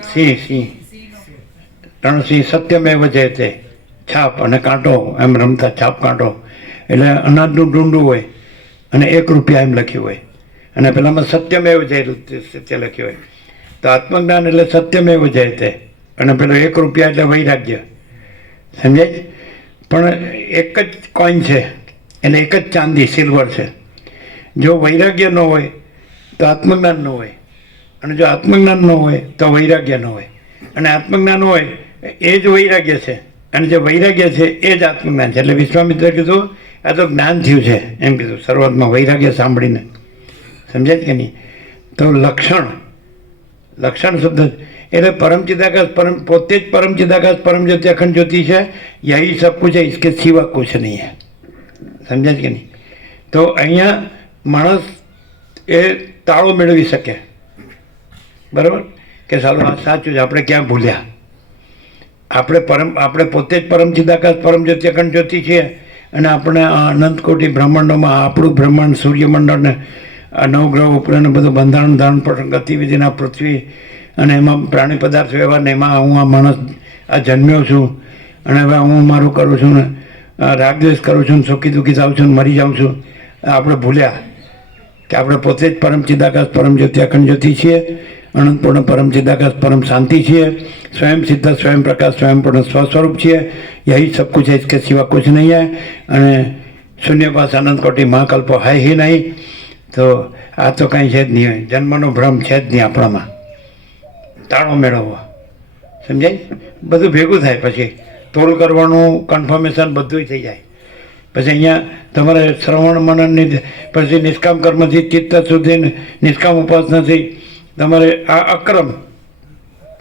સિંહ સિંહ. ત્રણ સિંહ સત્યમેવ જયતે છાપ અને કાંટો, એમ રમતા છાપ, કાંટો. એટલે અનાજનું ડુંડું હોય અને એક રૂપિયા એમ લખ્યું હોય. અને પેલામાં સત્યમેવ જયતે સત્ય લખ્યું હોય. તો આત્મજ્ઞાન એટલે સત્યમેવ જયતે અને પેલો એક રૂપિયા એટલે વૈરાગ્ય. સમજાય? પણ એક જ કોઈન છે. એટલે એક જ ચાંદી સિલ્વર છે. જો વૈરાગ્ય ન હોય, તો આત્મજ્ઞાન ન હોય. અને જો આત્મજ્ઞાન ન હોય, તો વૈરાગ્ય ન હોય. અને આત્મજ્ઞાન હોય, એ જ વૈરાગ્ય છે. અને જે વૈરાગ્ય છે, એ જ આત્મજ્ઞાન છે. એટલે વિશ્વામિત્ર કીધું, આ તો જ્ઞાન થયું છે. એમ કીધું, શરૂઆતમાં વૈરાગ્ય સાંભળીને. સમજાય કે નહીં? તો લક્ષણ લક્ષણ શબ્દ એટલે પરમચિદાકાશ પરમ, પોતે જ પરમ ચિદાકાશ, પરમ જ્યોતિ, અખંડ જ્યોતિ છે. યહી સબ કુછ હૈ, ઇસકે સિવા કુછ નહીં હૈ. સમજાય કે નહીં? તો અહીંયા માણસ એ તાળો મેળવી શકે. બરાબર? કે સાલો આ સાચું છે, આપણે ક્યાં ભૂલ્યા? આપણે પરમ, આપણે પોતે જ પરમ ચિદાકાશ, પરમ જ્યોતિ અખંડ જ્યોતિ છીએ અને આપણે આ અનંત કોટી બ્રહ્માંડોમાં આપણું બ્રહ્માંડ, સૂર્યમંડળને, આ નવગ્રહ ઉપરાંત બધું બંધારણ, ધારણ ગતિવિધિના પૃથ્વી અને એમાં પ્રાણી પદાર્થ વ્યવહાર ને એમાં હું આ માણસ આ જન્મ્યો છું અને હવે હું મારું કરું છું ને રાગદ્વેષ કરું છું સુખી દુઃખી થાઉં છું મરી જાઉં છું. આપણે ભૂલ્યા કે આપણે પોતે જ પરમ ચિદાકાશ, પરમ જ્યોતિ અખંડ જ્યોતિ છીએ અનંતપૂર્ણ પરમ સિદ્ધાકાશ, પરમ શાંતિ છીએ. સ્વયં સિદ્ધ, સ્વયં પ્રકાશ, સ્વયંપૂર્ણ સ્વસ્વરૂપ છીએ. यही सब कुछ है इसके सिवा कुछ नहीं है અને શૂન્ય પાસ આનંદ કોટી મહાકલ્પ હાય હી નહીં. તો આ તો કાંઈ છે જ નહીં. હોય જન્મનો ભ્રમ છે જ નહીં આપણામાં. તાળો મેળવવો. સમજાય? બધું ભેગું થાય પછી. તોલ કરવાનું કન્ફર્મેશન બધું થઈ જાય. પછી અહીંયા તમારે શ્રવણ મનનની, પછી નિષ્કામ કર્મથી ચિત્ત સુધી, નિષ્કામ ઉપાસનાથી તમારે આ અક્રમ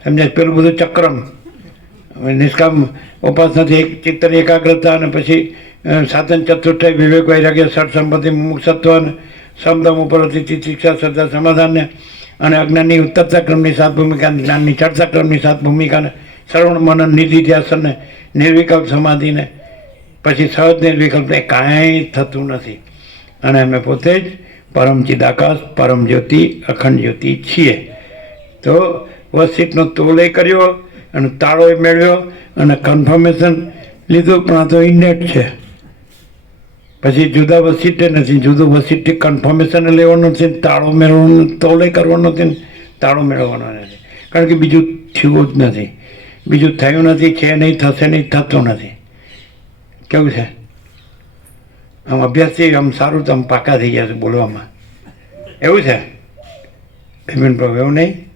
સમજાય પેલું બધું ચક્રમ નિષ્કામ ઉપાસનાથી એક ચિત્તની એકાગ્રતા અને પછી સાધન ચતુર્થાય વિવેક વૈરાગ્ય સઠ સંપત્તિ મુક્ષત્વ અને સમદમ ઉપરથી શિક્ષા શ્રદ્ધા સમાધાનને અને અજ્ઞાનની ઉત્તરતા ક્રમની સાત ભૂમિકા જ્ઞાનની ચડતા ક્રમની સાત ભૂમિકાને શ્રવણ મનન નિધિ ધ્યાસનને નિર્વિકલ્પ સમાધિને પછી સહજ નિર્વિકલ્પને કાંઈ થતું નથી અને અમે પોતે જ પરમ ચિદાકાશ, પરમ જ્યોતિ, અખંડ જ્યોતિ છીએ. તો વસીટનો તોલે કર્યો અને તાળો મેળવ્યો અને કન્ફર્મેશન લીધું, પણ આ તો ઇન્ડેટ છે. પછી જુદા વસીટે નથી, જુદું વસીટે કન્ફર્મેશન લેવાનું નથી તાળો મેળવવાનો તોલે કરવાનો ને તાળો મેળવવાનો નથી. કારણ કે બીજું થયું જ નથી. બીજું થયું નથી, છે નહીં, થશે નહીં, થતું નથી. કેવું છે? આમ અભ્યાસથી આમ સારું તો આમ પાકા થઈ ગયા છે બોલવામાં. એવું છે? પેમેન્ટ પ્રભુ એવું નહીં?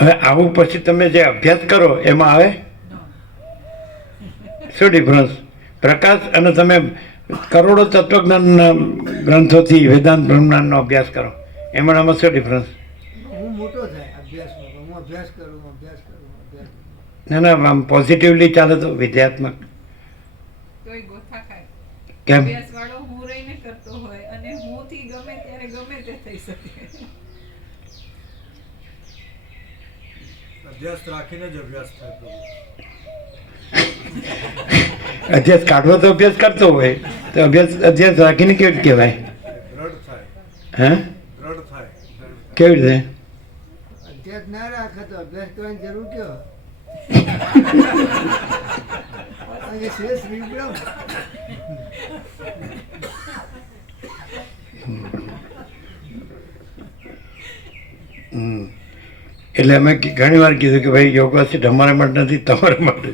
હવે આવું પછી તમે જે અભ્યાસ કરો એમાં આવે? શું ડિફરન્સ પ્રકાશ અને તમે કરોડો તત્વજ્ઞાનના ગ્રંથોથી વેદાંત બ્રહ્મજ્ઞાનનો અભ્યાસ કરો. એમાં આમાં શું ડિફરન્સ હું મોટો થાય અભ્યાસમાં હું અભ્યાસ કરું અભ્યાસ કરું હું અભ્યાસ કરું. ના ના આમ પોઝિટિવલી ચાલે તો વિદ્યાત્મક. કેમ? અભ્યાસ વાળો હું રહીને કરતો હોય અને હું થી ગમે ત્યારે ગમે તે થઈ શકે. અભ્યાસ રાખીને જ અભ્યાસ થાય પ્રભુ અભ્યાસ કાઢવો તો અભ્યાસ કરતો હોય. તો અભ્યાસ અભ્યાસ રાખીને કેવી રીતે કહેવાય? દ્રઢ થાય. હે? દ્રઢ થાય. કેવી રીતે? અભ્યાસ ના રાખે તો અભ્યાસ કરવાની જરૂર કયો? કારણ કે શેષ હમ. એટલે અમે ઘણી વાર કીધું કે ભાઈ યોગાસિટ અમારા માટે નથી, તમારા માટે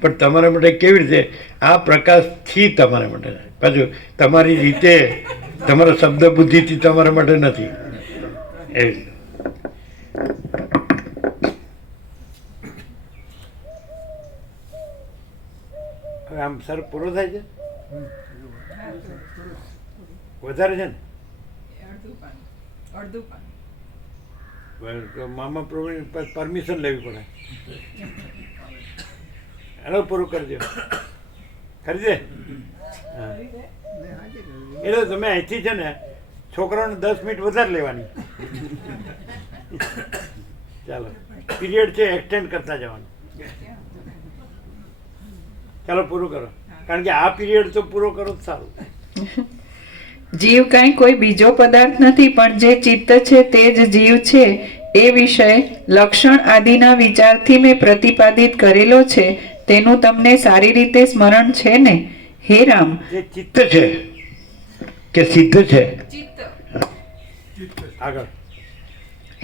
પણ તમારા માટે કેવી રીતે? આ પ્રકાશથી તમારા માટે પાછું, તમારી રીતે, તમારા શબ્દ બુદ્ધિથી તમારા માટે નથી. એવી રીતે. હવે આમ સર પૂરો થાય છે? વધારે છે ને? તો મામા પરમિશન લેવી પડે. હેલો, પૂરું કરજો. ખરીદે? એટલે તમે અહીંથી છે ને છોકરાઓને દસ મિનિટ વધારે લેવાની. ચાલો. પીરિયડ છે એક્સટેન્ડ કરતા જવાનું. ચાલો પૂરું કરો. કારણ કે આ પીરિયડ તો પૂરો કરો સારું. જીવ કાંઈ કોઈ બીજો પદાર્થ નથી પણ જે ચિત્ત છે તે જ જીવ છે. એ વિષય લક્ષણ આદિના વિચારથી મેં પ્રતિપાદિત કરેલો છે. તેનું તમને સારી રીતે સ્મરણ છે ને? હે રામ. જે ચિત્ત છે કે સિદ્ધ છે? આગળ.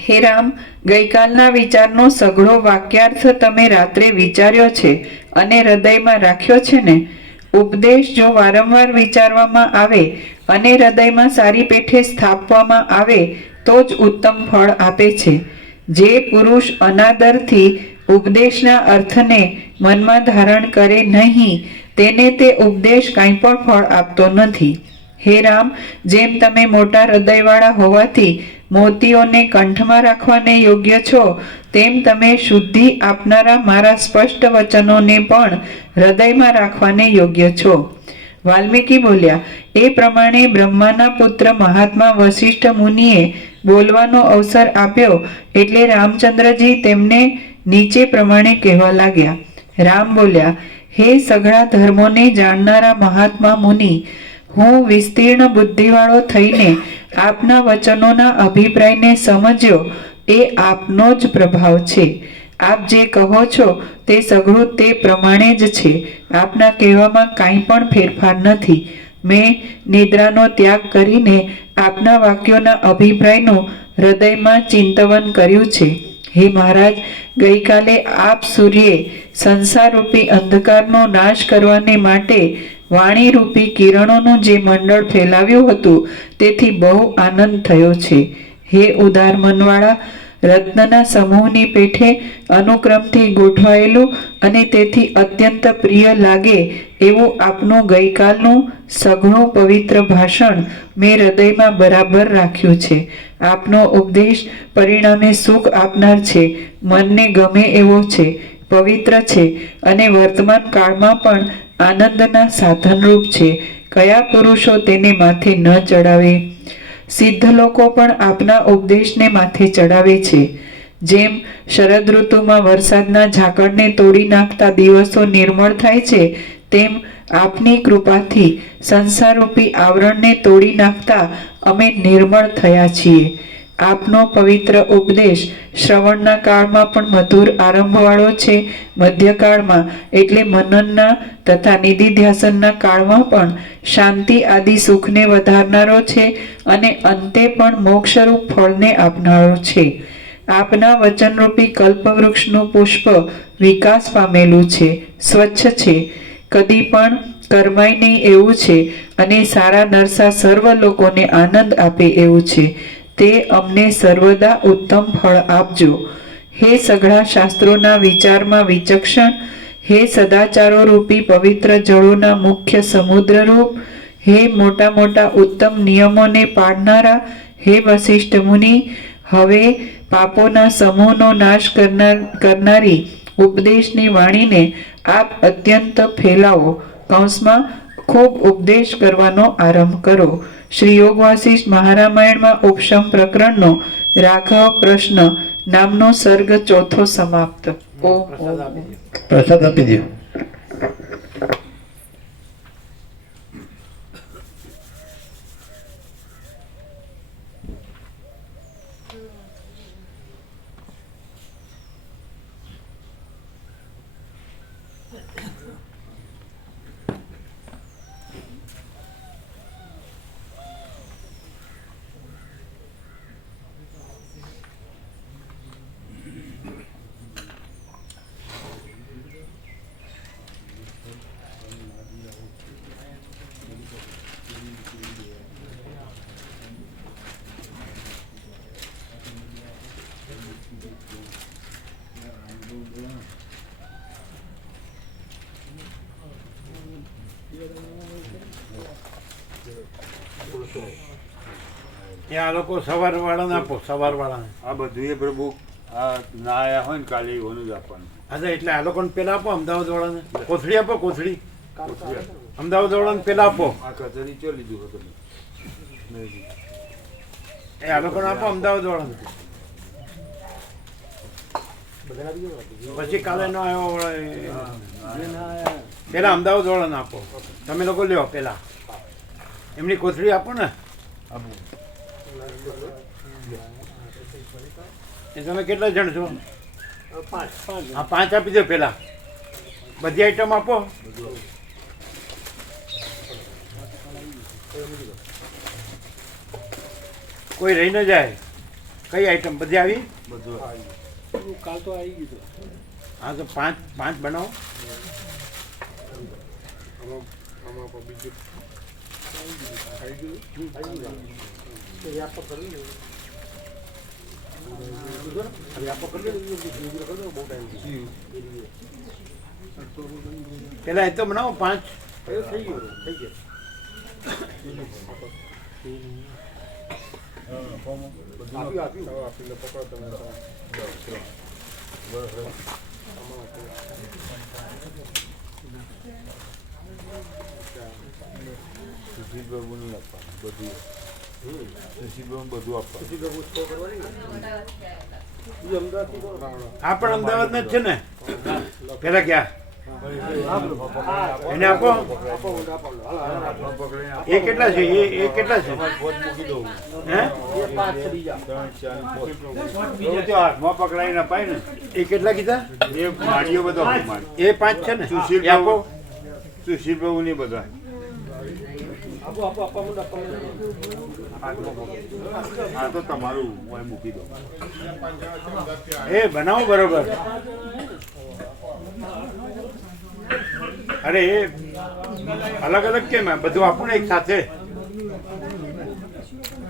હે રામ ગઈકાલના વિચારનો સઘળો વાક્યાર્થ તમે રાત્રે વિચાર્યો છે. અને હૃદયમાં રાખ્યો છે ને, ઉપદેશ જો વારંવાર વિચારવામાં આવે અને હૃદયમાં સારી પેઠે સ્થાપવામાં આવે, તો જ ઉત્તમ ફળ આપે છે. જે પુરુષ અનાદરથી ઉપદેશના અર્થને મનમાં ધારણ કરે નહીં, તેને તે ઉપદેશ કાંઈ પણ ફળ આપતો નથી. હે રામ, જેમ તમે મોટા હૃદયવાળા હોવાથી મોતીઓને કંઠમાં રાખવાને યોગ્ય છો તેમ તમે શુદ્ધિ આપનારા મારા સ્પષ્ટ વચનોને પણ હૃદયમાં રાખવાને યોગ્ય છો. વાલ્મીકી બોલ્યા, એ પ્રમાણે બ્રહ્માના પુત્ર મહાત્મા વશિષ્ઠ મુનિએ બોલવાનો અવસર આપ્યો એટલે રામચંદ્રજી તેમને નીચે પ્રમાણે કહેવા લાગ્યા. રામ બોલ્યા, હે સઘળા ધર્મોને જાણનારા મહાત્મા મુનિ, હું વિસ્તીર્ણ બુદ્ધિવાળો થઈને આપના વચનોના અભિપ્રાયને સમજ્યો એ આપનો જ પ્રભાવ છે. આપ જે કહો છો તે સઘળું તે પ્રમાણે જ છે. આપના કહેવામાં કાંઈ પણ ફેરફાર નથી. મેં નિદ્રાનો ત્યાગ કરીને આપના વાક્યોના અભિપ્રાયનું હૃદયમાં ચિંતવન કર્યું છે. હે મહારાજ, ગઈકાલે આપ સૂર્યે સંસારરૂપી અંધકારનો નાશ કરવાને માટે વાણીરૂપી કિરણોનું જે મંડળ ફેલાવ્યું હતું, તેથી બહુ આનંદ થયો છે. હે ઉદાર મનવાળા, રત્નના સમૂહની પેઠે અનુક્રમથી ગોઠવાયેલું અને તેથી અત્યંત પ્રિય લાગે એવું આપનું ગઈકાલનું સઘળું પવિત્ર ભાષણ મેં હૃદયમાં બરાબર રાખ્યું છે. આપનો ઉપદેશ પરિણામે સુખ આપનાર છે. મનને ગમે એવો છે. પવિત્ર છે અને વર્તમાન કાળમાં પણ આનંદના સાધનરૂપ છે. કયા પુરુષો તેને માથે ન ચડાવે? સિદ્ધ લોકો પણ આપના ઉપદેશને માથે ચડાવે છે. જેમ શરદ ઋતુમાં વરસાદના ઝાકળને તોડી નાખતા દિવસો નિર્મળ થાય છે, તેમ આપની કૃપાથી સંસારરૂપી આવરણને તોડી નાખતા અમે નિર્મળ થયા છીએ. આપનો પવિત્ર ઉપદેશ શ્રવણના કાળમાં પણ મધુર આરંભવાળો છે. મધ્યકાળમાં એટલે મનનના તથા નિધિધ્યાસનના કાળમાં પણ શાંતિ આદિ સુખને વધારનારો છે અને અંતે પણ મોક્ષરૂપ ફળને આપનારો છે. આપના વચનરૂપી કલ્પવૃક્ષનું પુષ્પ વિકાસ પામેલું છે, સ્વચ્છ છે. કદી પણ કરમાય નહીં એવું છે અને સારા નરસા સર્વ લોકોને આનંદ આપે એવું છે. તે અમને સર્વદા ઉત્તમ ફળ આપજો. હે સઘળા શાસ્ત્રોના વિચારમાં વિચક્ષણ, હે સદાચારો રૂપી પવિત્ર જળોના મુખ્ય સમુદ્ર રૂપ હે મોટા મોટા ઉત્તમ નિયમોને પાડનારા, હે વશિષ્ઠ મુનિ, હવે પાપોના સમૂહનો નાશ કરનાર, કરનારી ઉપદેશની વાણીને આપ અત્યંત ફેલાવો. કૌંસમાં ખૂબ ઉપદેશ કરવાનો આરંભ કરો. શ્રી યોગ મહારામાયણમાં ઉપશમ પ્રકરણનો રાઘવ પ્રશ્ન નામનો સર્ગ ચોથો સમાપ્ત. પ્રસાદ આપી દો આ લોકો સવાર વાળાને આપો સવાર વાળાને આ બધું એ પ્રભુ આ ના આયા હોય ને કાલે એવાનું જ આપવાનું. અચ્છા એટલે આ લોકોને પેલા આપો અમદાવાદ વાળાને કોથળી આપો કોથળી. અમદાવાદ વાળાને પેલા આપો. આ કચેરી ચો લીધું હતું? એ આ લોકોને આપો અમદાવાદ વાળાને પછી કાલે નો આવ્યો વાળા પેલા અમદાવાદ વાળાને આપો. તમે લોકો લ્યો પેલા. એમની કોથળી આપો ને. એ તમે કેટલા જણ છો? હા, પાંચ આપી દો પેલા. બધી આઈટમ આપો. કોઈ રહી ન જાય. કઈ આઈટમ બધી આવી? બધું હા તો પાંચ પાંચ બનાવો પેલા એ તો બનાવો પાંચ સુશીલ બાબુને આપવાનું બધું સુશીલ બાબુ બધું આપવાનું આ પણ અમદાવાદ જ છે ને? પેલા ક્યાં? એને આપો. એ કેટલા છે? એ એ કેટલા છે? હાથમાં પકડાઈને અપાય ને. એ કેટલા કીધા? એ માળીઓ બધો એ પાંચ છે ને? સુશીલ આપો. સુશીલ બાબુ ને બધા. હા તો તમારું હું મૂકી દઉં. એ બનાવો બરોબર. અરે, એ અલગ અલગ કેમ બધું આપો ને એક સાથે?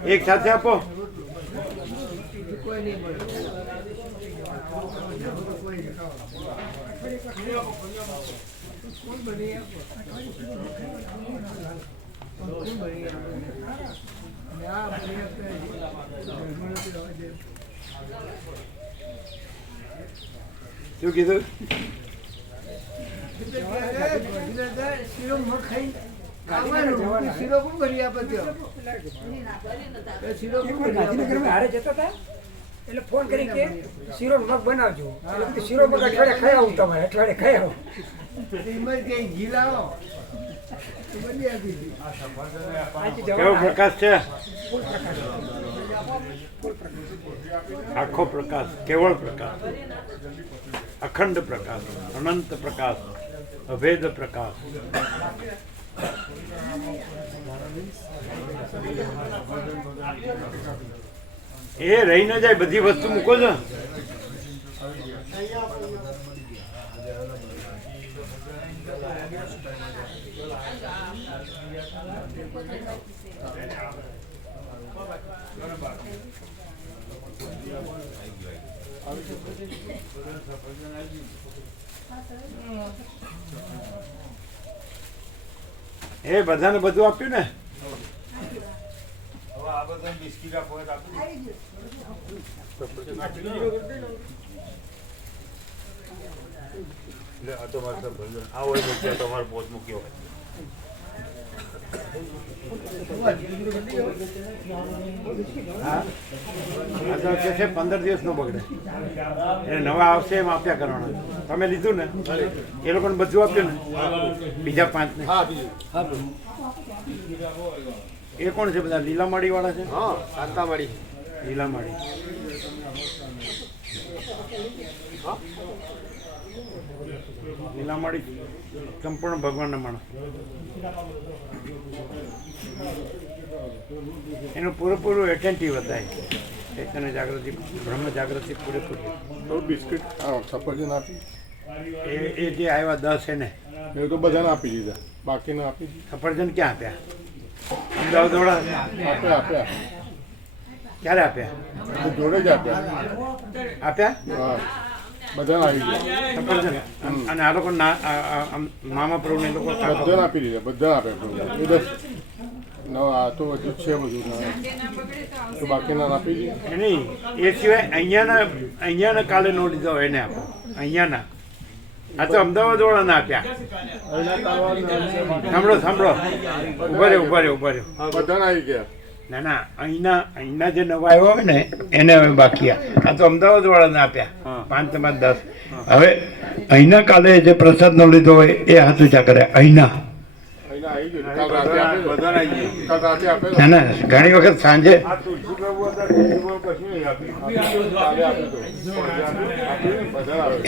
એક સાથે આપો. શું કીધું? શીરો કોણ ભરી આપે? ગાંધીનગરમાં હારે જતા હતા એટલે ફોન કરી કે શીરો બનાવજો એટલે શીરો મગ ખાઈ આવું તમારે અઠવાડિયે ખાઈ આવો એમાં પ્રકાશ છે આખો પ્રકાશ, કેવળ પ્રકાશ અખંડ પ્રકાશ, અનંત પ્રકાશ અભેદ પ્રકાશ એ રહી ન જાય બધી વસ્તુ મૂકો છો? એ બધાને બધું આપ્યું ને? હવે આ બધા બિસ્કીટ આપો હોય તો આપી દો. એટલે આ તો મારે સર આ હોય મૂક્યો તમારો પોત મૂક્યો હોય હા કે છે પંદર દિવસ નો બગડે. એને નવા આવશે એમ આપ્યા કરવાના. તમે લીધું ને? એ લોકોને બધું આપ્યું ને? બીજા પાંચ ને? એ કોણ છે બધા? લીલામાળી વાળા છે? હા શાંતામાળી લીલામાળી લીલામાળી સંપૂર્ણ ભગવાનના માણસ એનું પૂરેપૂરું એટેન્ટિવ બધાય. ચૈતન્ય જાગૃતિ બ્રહ્મ જાગૃતિ પૂરેપૂરી. બિસ્કિટ સફરજન આપી. એ એ જે આવ્યા દસ એને. એ તો બધાને આપી દીધા. બાકીને આપી સફરજન ક્યાં આપ્યા? અમદાવાદ આપ્યા આપ્યા ક્યારે આપ્યા? જોડે જ આપ્યા. આપ્યા? હા બધાને આવી ગયા. અને આ લોકો મામા પ્રભુને લોકો બધા આપી દીધા બધા આપે એ બસ. ન આ તો હજુ છે બધું. તો બાકીના આપી દીધા નહીં એ સિવાય અહીંયાના અહીંયાના કાલે નો લીધો એને આપો અહીંયાના. આ તો અમદાવાદ વાળાના આપ્યા. સાંભળો સાંભળો. ઊભા રહ્યો ઊભા રહ્યો ઊભા રહ્યો બધાને આવી ગયા. ના ના અહીંના અહીંના જે નવા આવ્યો હોય ને એને હવે બાકી આ. તો અમદાવાદ વાળાને આપ્યા. પાંચ પાંચ દસ. હવે અહીંના કાલે જે પ્રસાદનો લીધો હોય એ હાથ ઊંચા કરે. અહીંના. ના ના ઘણી વખત સાંજે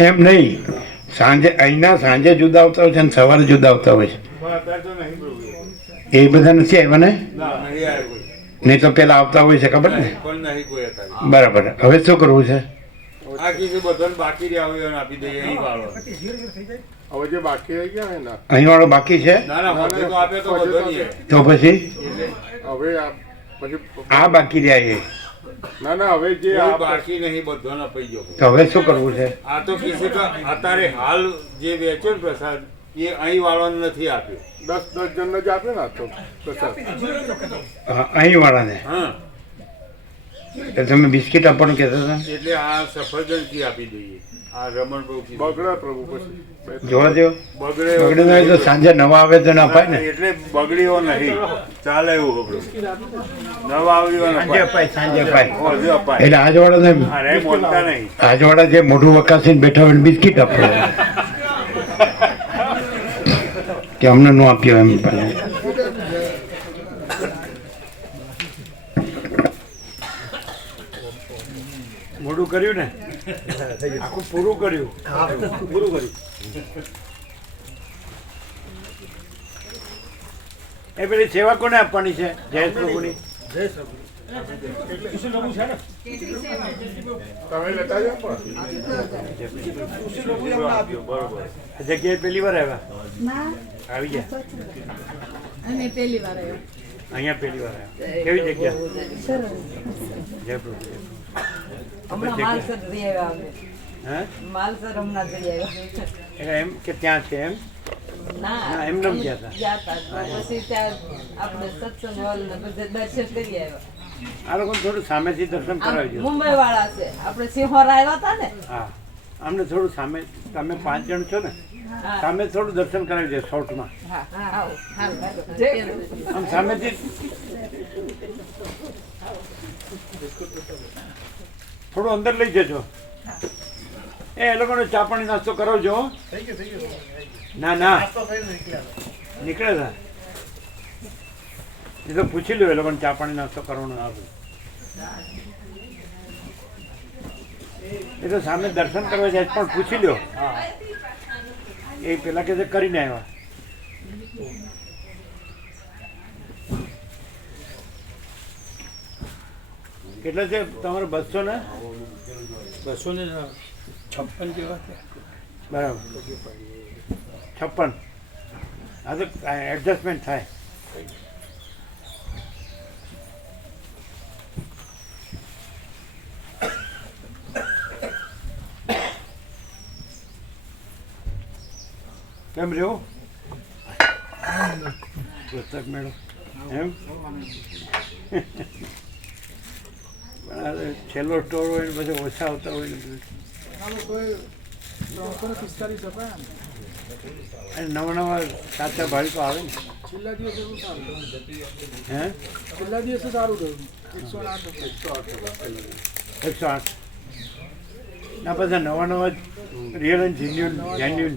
એમ નહીં. સાંજે અહીંના સાંજે જુદા આવતા હોય છે અને સવારે જુદા આવતા હોય છે. એ બધા નથી આવ્યા ને? ના નહીં તો પેલા આવતા હોય છે ખબર ને? પણ નહીં કોઈ અત્યારે બરાબર. હવે શું કરવું છે? આ કીધું બધાને બાકી રહ્યા હોય આપી દઈએ અહીં વાળો. હવે જે બાકી રહી ગયા ને ના. અહીં વાળો બાકી છે? ના ના તો પછી? હવે આ પછી આ બાકી રહ્યા એ ના ના હવે જે આ બાકી નહીં બધો અપાઈ ગયો તો હવે શું કરવું છે? આ તો કિસે અત્યારે હાલ જે વેચો ને પ્રસાદ એ અહીં વાળાને નથી આપ્યો. દસ દસ જણને જ આપ્યો ને આ તો અહીં વાળાને? હા. તો તમે બિસ્કિટ આપવાનું કહેતા હતા? એટલે આ સફરજનથી આપી દઈએ. આ રમણ બહુ બગડે પ્રભુ પછી. જોવા દો. બગડે બગડે ના તો સાંજે નવા આવે તો ના. અપાય ને એટલે બગડ્યો નહીં. ચાલે એવું આપણું નવા આવ્યો સાંજે અપાય સાંજે અપાય. એટલે આજવાળાને ને બોલતા નહીં. આજવાળા જે મોઢું વકાસીને બેઠા હોય બિસ્કિટ આપો. કે અમને નો આપ્યો એમ પણ મોડું કર્યું ને? આખું પૂરું કર્યું. પૂરું કર્યું. એ પેલી સેવા કોને આપવાની છે? જયેશ પ્રભુની? તમે પ્રભુ એટલે બરોબર આ જગ્યાએ પેલી વાર આવ્યા? આવી ગયા? અને પહેલી વાર આવ્યો. અહીંયા પેલી વાર આવ્યા. કેવી જગ્યા? જયપુર. હમણાં માલસર આવ્યા અમે. માલસર હમણાં જઈ આવ્યા. એમ કે ત્યાં છે એમ? ના ના, એમ નમ ગયા હતા. પછી ત્યાં આપણે સત્સંગ હોલ દર્શન કરી આવ્યા. આ લોકોને થોડું સામેથી દર્શન કરાવજો. મુંબઈ વાળા છે. આપણે સિંહોર આવ્યા હતા ને? હા. આમને થોડું સામે તમે પાંચ જણ છો ને સામે થોડું દર્શન કરાવજો શોર્ટમાં. હા હા આમ સામેથી. થોડું અંદર લઈ જજો. એ એ લોકોને ચા પાણી નાસ્તો કરાવજો હો. ના ના. નીકળે હતા? એ તો પૂછી લો એ લોકોને ચા પાણી નાસ્તો કરવાનો હોય. એ તો સામે દર્શન કરવા જાય પણ પૂછી લો એ પેલા કે કરીને આવ્યા. કેટલા છે તમારે? બસો ને? બસો ને છપ્પન જેવા બરાબર. છપ્પન. હા તો એડજસ્ટમેન્ટ થાય. કેમ રહ્યો પુસ્તક મેળો એમ? છેલ્લો સ્ટોર હોય ને પછી ઓછા આવતા હોય ને નવા નવા સાચા ભાવિકો આવે ને. છેલ્લા દિવસે સારું હે? છેલ્લા દિવસે સારું એકસો આઠ એકસો આઠ ના બધા નવા નવા રિયલ એન્ડ જેન્યુન જેન્યુન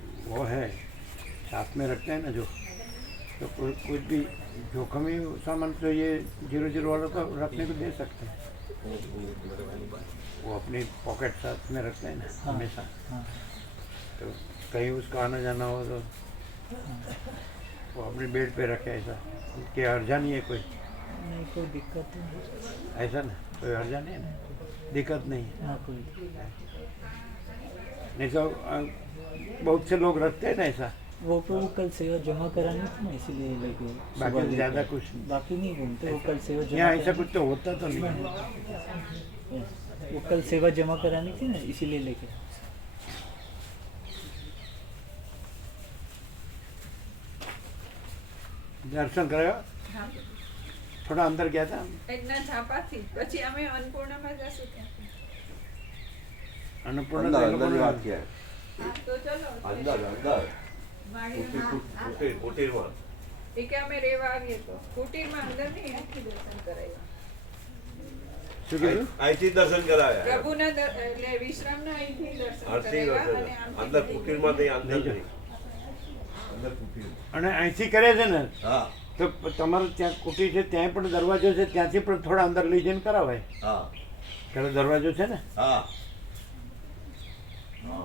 वो है साथ में रखते हैं ना जो। तो कोई कुछ भी जोखमी सामान तो ये ज़ीरो ज़ीरो वालों को रखने को दे सकते हैं। वो अपनी पॉकेट साथ में रखते हैं ना हमेशा। तो कहीं उसका आना जाना हो तो वो अपने बेड पे रखे ऐसा। कि हर्जा नहीं है कोई। नहीं कोई दिक्कत नहीं ऐसा ना कोई हर्जा नहीं है ना? दिक्कत नहीं है। हाँ कोई नहीं। तो बहुत से लोग रखते हैं ना ऐसा वो प्रभु कल सेवा जमा करानी थी ना इसीलिए लेके बाकी सुबह तो ज्यादा लेके- कुछ नहीं। बाकी नहीं घूमते वो कल सेवा जमा यहाँ ऐसा करा- कुछ तो होता तो नहीं है वो कल सेवा जमा करानी थी ना इसीलिए लेके दर्शन कराया थोड़ा अंदर गया था એમના ઝાપાથી પછી અમે અન્નપૂર્ણામાં જશું ત્યાં અન્નપૂર્ણા તો એ હા, તો ચલો એ કે અમે રેવા આવીએ તો. કુટીરમાં અંદર નહીં અહીંથી દર્શન કરાવ્યા શું કીધું? અહીંથી દર્શન કરાયા. પ્રભુના એટલે વિશ્રામના અહીંથી દર્શન અંદર કુટીર. કુટીરમાં નહીં અંદર નહીં. અંદર કુટીર અને અહીંથી કરે છે ને હા. તો તમારે ત્યાં કુટી છે ત્યાં પણ દરવાજો છે ત્યાંથી પણ થોડા અંદર લઈ જઈને કરાવાય. હા. પેલો દરવાજો છે ને? હા. હા.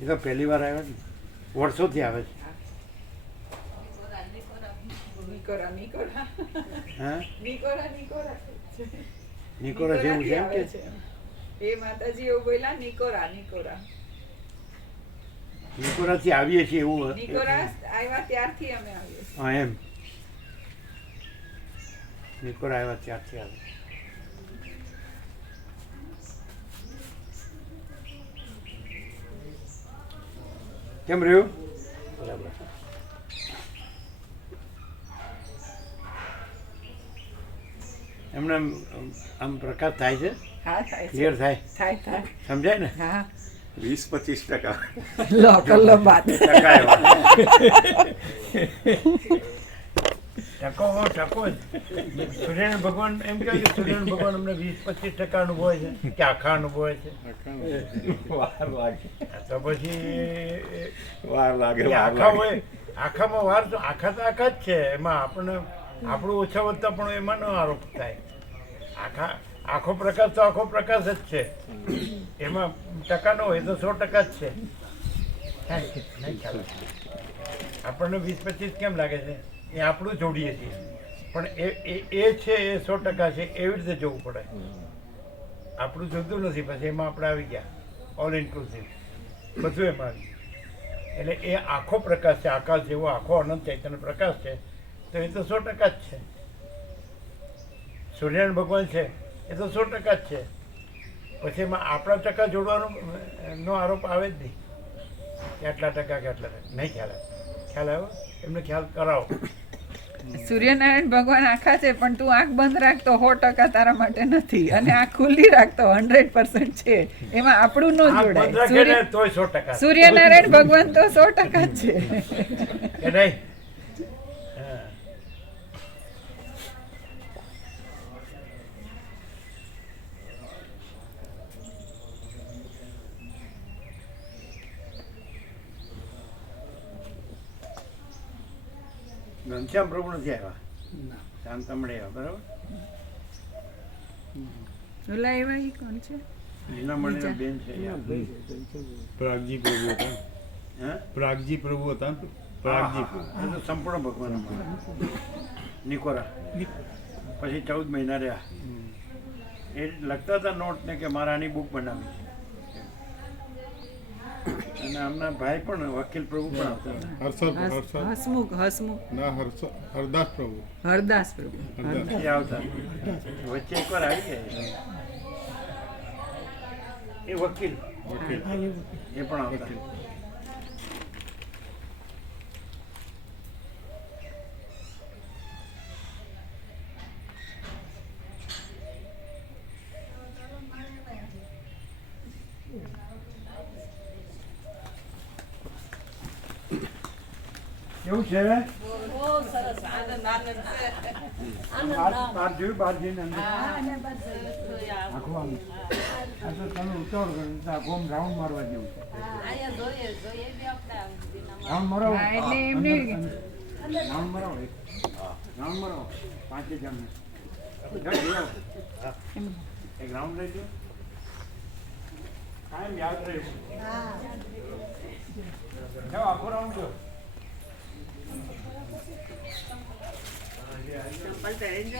એ તો પહેલી વાર આવ્યો ને. વર્ષોથી આવે છે. નિકોરા જેવું છે એમ કે? એ માતાજી એવું બોલ્યા નિકોરા નિકોરા. નિકોરાથી આવીએ છીએ એવું નિકોરા આવ્યા ત્યારથી અમે આવીએ હા એમ. નિકોરા આવ્યા ત્યારથી આવે. કેમ રહ્યું? બરાબર એમને આમ આમ પ્રકાશ થાય છે? હા થાય છે. ક્લિયર થાય? થાય થાય. સમજાય ને? હા. વીસ પચીસ ટકા. લો કલ્લો બાત ટકા એવા. ટકો હો, ટકો જ. સૂર્યનારાયણ ભગવાન એમ કહે કે સૂર્યનારાયણ ભગવાન અમને વીસ પચીસ ટકા અનુભવે છે. કે આખા અનુભવે છે. વાર લાગે. તો પછી વાર લાગે વાર આખા હોય આખામાં વાર તો આખા તો આખા જ છે. એમાં આપણને આપણું ઓછા વધતા પણ એમાં ન આરોપ થાય. આખા આખો પ્રકાશ તો આખો પ્રકાશ જ છે. એમાં ટકા ન હોય તો સો ટકા જ છે. આપણને વીસ પચીસ કેમ લાગે છે? એ આપણું જોડીએ છીએ. પણ એ, એ- છે, એ સો ટકા છે, એવી રીતે જોવું પડે. આપણું જોતું નથી, પછી એમાં આપણે આવી ગયા. ઓલ ઇન્ક્લુસિવ બધું એમાં આવી એટલે એ આખો પ્રકાશ છે, આકાશ જેવો, આખો અનંત ચૈતન્ય પ્રકાશ છે, તો એ તો સો ટકા જ છે. સૂર્યનારાયણ ભગવાન છે, એ તો સો ટકા જ છે. પછી એમાં આપણા ટકા જોડવાનો નો આરોપ આવે જ નહીં. કે આટલા ટકા કે આટલા ટકા. નહીં ખ્યાલ આવે. ખ્યાલ આવ્યો? એમને ખ્યાલ કરાવો. સૂર્યનારાયણ ભગવાન આખા છે પણ તું આંખ બંધ રાખતો સો ટકા તારા માટે નથી. અને આંખ ખુલ્લી રાખતો હંડ્રેડ પર્સન્ટ છે. એમાં આપણું ન જોડાય. સૂર્યનારાયણ ભગવાન તો સો ટકા જ છે. ઘનશ્યામ પ્રભુ નથી આવ્યા શાંતમણે આવ્યા બરાબર? ઓલા એવા ઈ કોણ છે? બેન છે. પ્રાગજી પ્રભુ હતા. હા? પ્રાગજી પ્રભુ હતા? પ્રાગજી. પ્રભુ એ તો સંપૂર્ણ ભગવાન નિકોરા. પછી ચૌદ મહિના રહ્યા. એ લખતા હતા નોટ ને કે મારા આની બુક બનાવી છે. અને આમના ભાઈ પણ વકીલ પ્રભુ પણ આવતા હર્ષદ હર્ષદ. હસમુખ હસમુખ. ના હર્ષ હરદાસ પ્રભુ. હરદાસ પ્રભુ. એ આવતા. વચ્ચે એકવાર આવી ગયા એ વકીલ. વકીલ. એ પણ આવતા. કેવું છે? બહાર જોયું બાર જઈને અંદર આખું આમ. આ તો તમે ઉતાવળ કરો તો આખું આમ રાઉન્ડ મારવા જેવું છે. જોઈએ જોઈએ બી આપણે આમ દિનામાં. રાઉન્ડ મરાવો એટલે એમને રાઉન્ડ મરાવો એક. રાઉન્ડ મરાવો પાંચે. હા. એક રાઉન્ડ લઈ લો કાયમ યાદ આખો રાઉન્ડ જો falta de ello.